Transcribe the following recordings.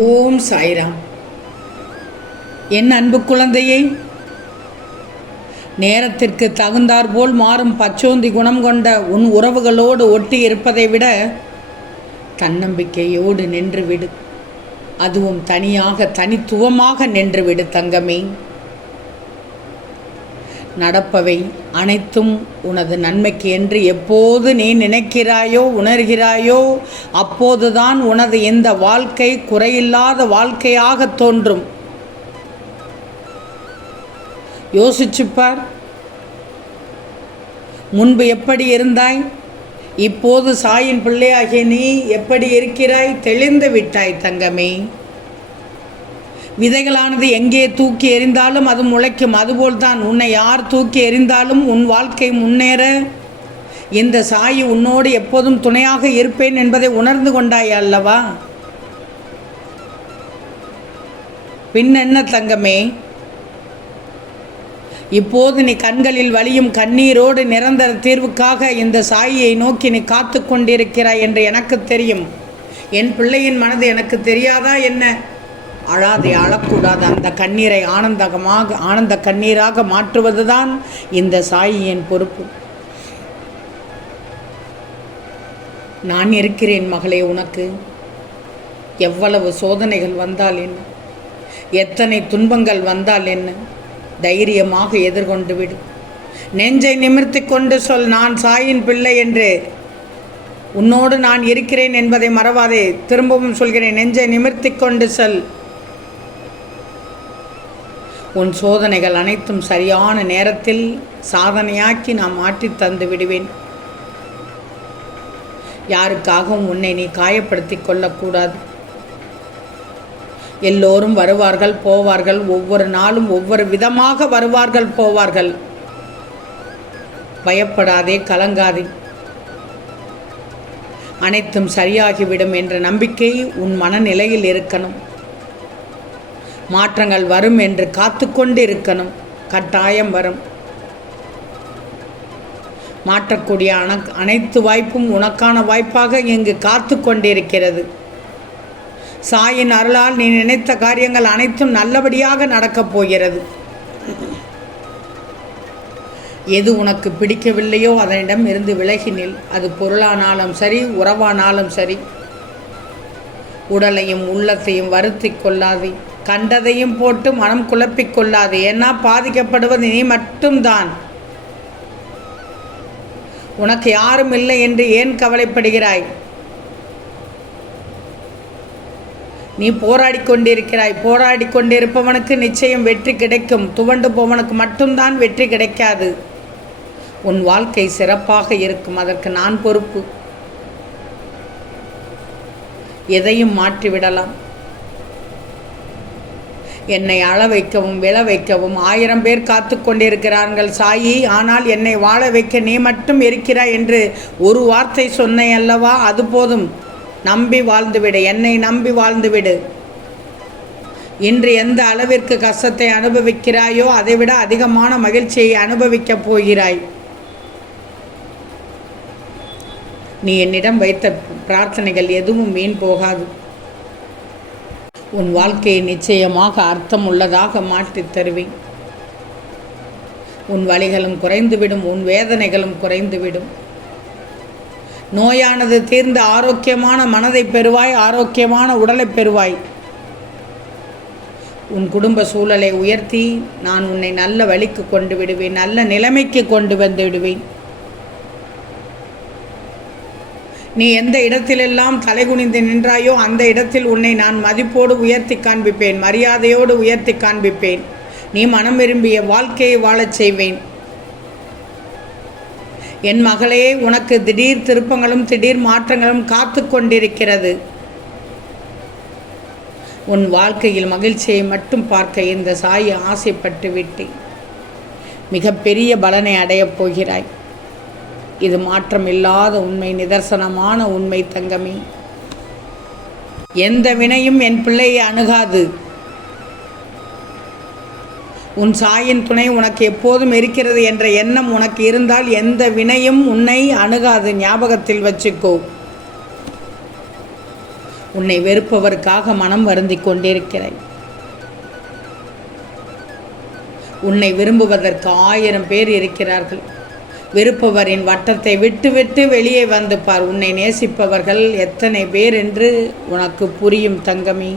ஓம் சாய்ராம். என் அன்பு குழந்தையை நேரத்திற்கு தகுந்தாற்போல் மாறும் பச்சோந்தி குணம் கொண்ட உன் உறவுகளோடு ஒட்டி இருப்பதை விட தன்னம்பிக்கையோடு நின்றுவிடு அதுவும் தனியாக தனித்துவமாக நின்றுவிடு தங்கமே. நடப்பவை அனைத்தும் உனது நன்மைக்கு என்று எப்போது நீ நினைக்கிறாயோ உணர்கிறாயோ அப்போதுதான் உனது இந்த வாழ்க்கை குறையில்லாத வாழ்க்கையாக தோன்றும். யோசிச்சுப்பார். முன்பு எப்படி இருந்தாய்? இப்போது சாயின் பிள்ளையாகிய நீ எப்படி இருக்கிறாய்? தெளிந்து விட்டாய் தங்கமே. விதைகளானது எங்கே தூக்கி எறிந்தாலும் அது முளைக்கும். அதுபோல்தான் உன்னை யார் தூக்கி எறிந்தாலும் உன் வாழ்க்கை முன்னேற. இந்த சாயி உன்னோடு எப்போதும் துணையாக இருப்பேன் என்பதை உணர்ந்து கொண்டாய் அல்லவா? பின்னென்ன தங்கமே? இப்போது நீ கண்களில் வலியும் கண்ணீரோடு நிரந்தர தீர்வுக்காக இந்த சாயியை நோக்கி நீ காத்து கொண்டிருக்கிறாய் என்று எனக்கு தெரியும். என் பிள்ளையின் மனது எனக்கு தெரியாதா என்ன? அழாதே அழக்கூடாது அந்த கண்ணீரை ஆனந்தகமாக ஆனந்த கண்ணீராக மாற்றுவதுதான் இந்த சாயியின் பொறுப்பு. நான் இருக்கிறேன் மகளே உனக்கு. எவ்வளவு சோதனைகள் வந்தால் என்ன? எத்தனை துன்பங்கள் வந்தால் என்ன? தைரியமாக எதிர்கொண்டு விடு. நெஞ்சை நிமிர்த்தி கொண்டு சொல் நான் சாயின் பிள்ளை என்று. உன்னோடு நான் இருக்கிறேன் என்பதை மறவாதே. திரும்பவும் சொல்கிறேன் நெஞ்சை நிமிர்த்தி கொண்டு சொல். உன் சோதனைகள் அனைத்தும் சரியான நேரத்தில் சாதனையாக்கி நான் மாற்றி தந்து விடுவேன். யாருக்காகவும் உன்னை நீ காயப்படுத்தி கொள்ளக்கூடாது. எல்லோரும் வருவார்கள் போவார்கள் ஒவ்வொரு நாளும் ஒவ்வொரு விதமாக வருவார்கள் போவார்கள். பயப்படாதே கலங்காதே. அனைத்தும் சரியாகிவிடும் என்ற நம்பிக்கை உன் மனநிலையில் இருக்கணும். மாற்றங்கள் வரும் என்று காத்துக்கொண்டு இருக்கணும் கட்டாயம் வரும். மாற்றக்கூடிய அன அனைத்து வாய்ப்பும் உனக்கான வாய்ப்பாக இங்கு காத்து கொண்டிருக்கிறது சாயின் அருளால் நீ நினைத்த காரியங்கள் அனைத்தும் நல்லபடியாக நடக்கப் போகிறது. எது உனக்கு பிடிக்கவில்லையோ அதனிடம் இருந்து விலகினில் அது பொருளானாலும் சரி உறவானாலும் சரி. உடலையும் உள்ளத்தையும் வருத்தி கொள்ளாதே. கண்டதையும் போட்டு மனம் குழப்பிக்கொள்ளாது. ஏன்னா பாதிக்கப்படுவது நீ மட்டும்தான். உனக்கு யாரும் இல்லை என்று ஏன் கவலைப்படுகிறாய்? நீ போராடி கொண்டிருக்கிறாய். போராடி கொண்டிருப்பவனுக்கு நிச்சயம் வெற்றி கிடைக்கும். துவண்டு போவனுக்கு மட்டும்தான் வெற்றி கிடைக்காது. உன் வாழ்க்கை சிறப்பாக இருக்கும். அதற்கு நான் பொறுப்பு. எதையும் மாற்றிவிடலாம். என்னை அள வைக்கவும் விழ வைக்கவும் ஆயிரம் பேர் காத்து கொண்டிருக்கிறார்கள் சாயி. ஆனால் என்னை வாழ வைக்க நீ மட்டும் இருக்கிறாய் என்று ஒரு வார்த்தை சொன்னை அல்லவா? அது போதும். நம்பி வாழ்ந்துவிடு. என்னை நம்பி வாழ்ந்துவிடு. இன்று எந்த அளவிற்கு கஷ்டத்தை அனுபவிக்கிறாயோ அதைவிட அதிகமான மகிழ்ச்சியை அனுபவிக்கப் போகிறாய். நீ என்னிடம் வைத்த பிரார்த்தனைகள் எதுவும் வீண் போகாது. உன் வாழ்க்கையை நிச்சயமாக அர்த்தம் உள்ளதாக மாற்றித் தருவேன். உன் வழிகளும் குறைந்துவிடும் உன் வேதனைகளும் குறைந்துவிடும். நோயானது தீர்ந்து ஆரோக்கியமான மனதை பெறுவாய் ஆரோக்கியமான உடலை பெறுவாய். உன் குடும்ப சூழலை உயர்த்தி நான் உன்னை நல்ல வழிக்கு கொண்டு விடுவேன் நல்ல நிலைமைக்கு கொண்டு வந்து விடுவேன். நீ எந்த இடத்திலெல்லாம் தலைகுனிந்து நின்றாயோ அந்த இடத்தில் உன்னை நான் மதிப்போடு உயர்த்தி காண்பிப்பேன் மரியாதையோடு உயர்த்தி காண்பிப்பேன். நீ மனம் விரும்பிய வாழ்க்கையை வாழச் செய்வேன். என் மகளே உனக்கு திடீர் திருப்பங்களும் திடீர் மாற்றங்களும் காத்து கொண்டிருக்கிறது. உன் வாழ்க்கையில் மகிழ்ச்சியை மட்டும் பார்க்க இந்த சாயை ஆசைப்பட்டு விட்டேன். மிகப்பெரிய பலனை அடையப் போகிறாய். இது மாற்றமில்லாத உண்மை நிதர்சனமான உண்மை தங்கமே. எந்த வினையும் என் பிள்ளையை அணுகாது. உன் சாயின் துணை உனக்கு எப்போதும் இருக்கிறது என்ற எண்ணம் உனக்கு இருந்தால் எந்த வினையும் உன்னை அணுகாது. ஞாபகத்தில் வச்சுக்கோ. உன்னை வெறுப்பவருக்காக மனம் வருந்தி கொண்டிருக்கிறாய் உன்னை விரும்புவதற்கு ஆயிரம் பேர் இருக்கிறார்கள். வெறுப்பவரின் வட்டத்தை விட்டு விட்டு வெளியே வந்து பார். உன்னை நேசிப்பவர்கள் எத்தனை பேர் என்று உனக்கு புரியும் தங்கமி.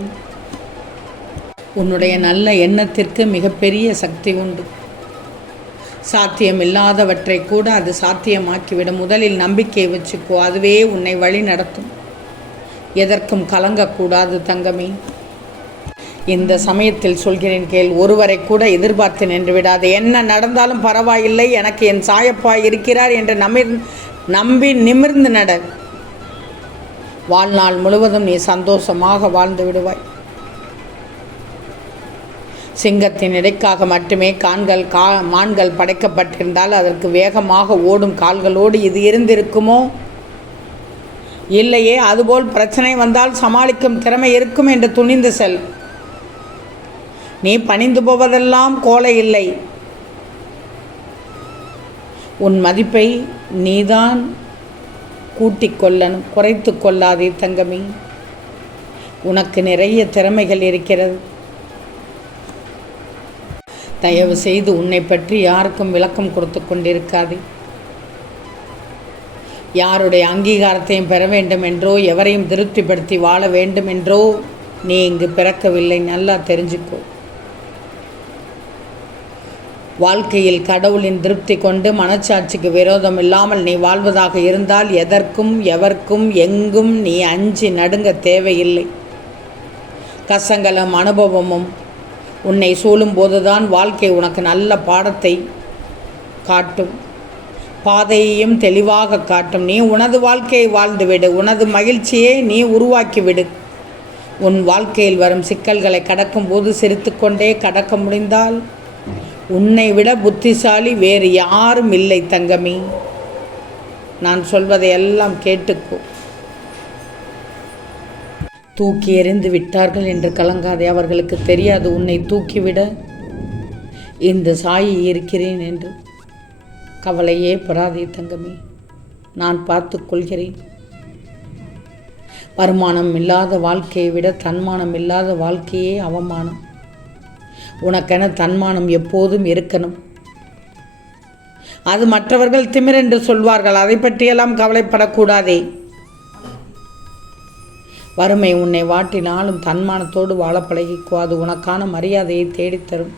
உன்னுடைய நல்ல எண்ணத்திற்கு மிகப்பெரிய சக்தி உண்டு. சாத்தியம் இல்லாதவற்றை கூட அது சாத்தியமாக்கிவிடும் முதலில் நம்பிக்கை வச்சுக்கோ. அதுவே உன்னை வழி நடத்தும் எதற்கும் கலங்கக்கூடாது தங்கமே. இந்த சமயத்தில் சொல்கிறேன் கேள் ஒருவரை கூட எதிர்பார்த்து நின்று விடாது. என்ன நடந்தாலும் பரவாயில்லை எனக்கு என் சாயப்பா இருக்கிறார் என்று நம்பி நம்பி நிமிர்ந்து நட. வாழ்நாள் முழுவதும் நீ சந்தோஷமாக வாழ்ந்து விடுவாய். சிங்கத்தின் இடைக்காக மட்டுமே கான்கள் கா மான்கள் படைக்கப்பட்டிருந்தால் அதற்கு வேகமாக ஓடும் கால்களோடு இது இருந்திருக்குமோ? இல்லையே அதுபோல் பிரச்சனை வந்தால் சமாளிக்கும் திறமை இருக்கும் என்று துணிந்து செல். நீ பணிந்து போவதெல்லாம் கோலை இல்லை. உன் மதிப்பை நீதான் கூட்டிக் கொள்ளணும் குறைத்து கொள்ளாதே தங்கமி. உனக்கு நிறைய திறமைகள் இருக்கிறது. தயவு செய்து உன்னை பற்றி யாருக்கும் விளக்கம் கொடுத்து கொண்டிருக்காதே. யாருடைய அங்கீகாரத்தையும் பெற வேண்டும் என்றோ எவரையும் திருப்திப்படுத்தி வாழ வேண்டும் என்றோ நீ இங்கு பிறக்கவில்லை. நல்லா தெரிஞ்சுக்கோ. வாழ்க்கையில் கடவுளின் திருப்தி கொண்டு மனச்சாட்சிக்கு விரோதம் இல்லாமல் நீ வாழ்வதாக இருந்தால் எதற்கும் எவர்க்கும் எங்கும் நீ அஞ்சி நடுங்க தேவையில்லை. கசங்களும் அனுபவமும் உன்னை சூழும்போதுதான் வாழ்க்கை உனக்கு நல்ல பாடத்தை காட்டும். பாதையையும் தெளிவாக காட்டும். நீ உனது வாழ்க்கையை வாழ்ந்துவிடு. உனது மகிழ்ச்சியை நீ உருவாக்கிவிடு. உன் வாழ்க்கையில் வரும் சிக்கல்களை கடக்கும்போது சிரித்துக்கொண்டே கடக்க முடிந்தால் உன்னை விட புத்திசாலி வேறு யாரும் இல்லை தங்கமி. நான் சொல்வதை எல்லாம் கேட்டுக்கோ. தூக்கி எறிந்து விட்டார்கள் என்று கலங்காதே அவர்களுக்கு தெரியாது உன்னை தூக்கிவிட. இந்த சாயி இருக்கிறேன் என்று கவலையே படாதே தங்கமே நான் பார்த்து கொள்கிறேன். வருமானம் இல்லாத வாழ்க்கையை விட தன்மானம் இல்லாத வாழ்க்கையே அவமானம். உனக்கென தன்மானம் எப்போதும் இருக்கணும். அது மற்றவர்கள் திமிரென்று சொல்வார்கள். அதை பற்றியெல்லாம் கவலைப்படக்கூடாதே. வறுமை உன்னை வாட்டினாலும் தன்மானத்தோடு வாழ பழகிக்கோ. அது உனக்கான மரியாதையை தேடித்தரும்.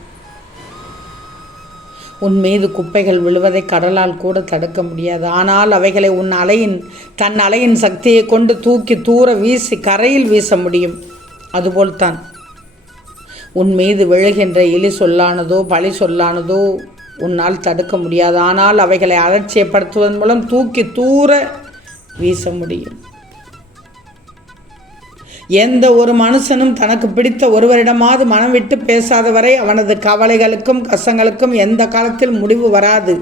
உன் மீது குப்பைகள் விழுவதை கடலால் கூட தடுக்க முடியாது. ஆனால் அவைகளை உன் அலையின் தன் அலையின் சக்தியை கொண்டு தூக்கி தூர வீசி கரையில் வீச முடியும். அதுபோல்தான். உன் மீது விழுகின்ற இலி சொல்லானதோ பழி சொல்லானதோ உன்னால் தடுக்க முடியாது. ஆனால் அவைகளை அலட்சியப்படுத்துவதன் மூலம் தூக்கி தூர வீச முடியும். எந்த ஒரு மனுஷனும் தனக்கு பிடித்த ஒருவரிடமாவது மனம் விட்டு பேசாத வரை அவனது கவலைகளுக்கும் கஷ்டங்களுக்கும் எந்த காலத்தில் முடிவு வராது.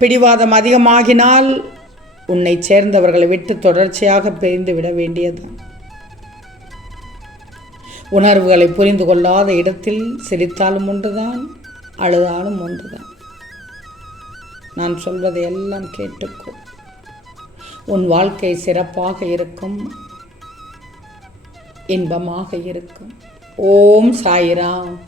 பிடிவாதம் அதிகமாகினால் உன்னை சேர்ந்தவர்களை விட்டு தொடர்ச்சியாக பிரிந்து விட வேண்டியதுதான். உணர்வுகளை புரிந்து கொள்ளாத இடத்தில் சிரித்தாலும் ஒன்றுதான் அழுதாலும் ஒன்றுதான். நான் சொல்வதை எல்லாம் கேட்டுக்கோ. உன் வாழ்க்கை சிறப்பாக இருக்கும் இன்பமாக இருக்கும். ஓம் சாயிராம்.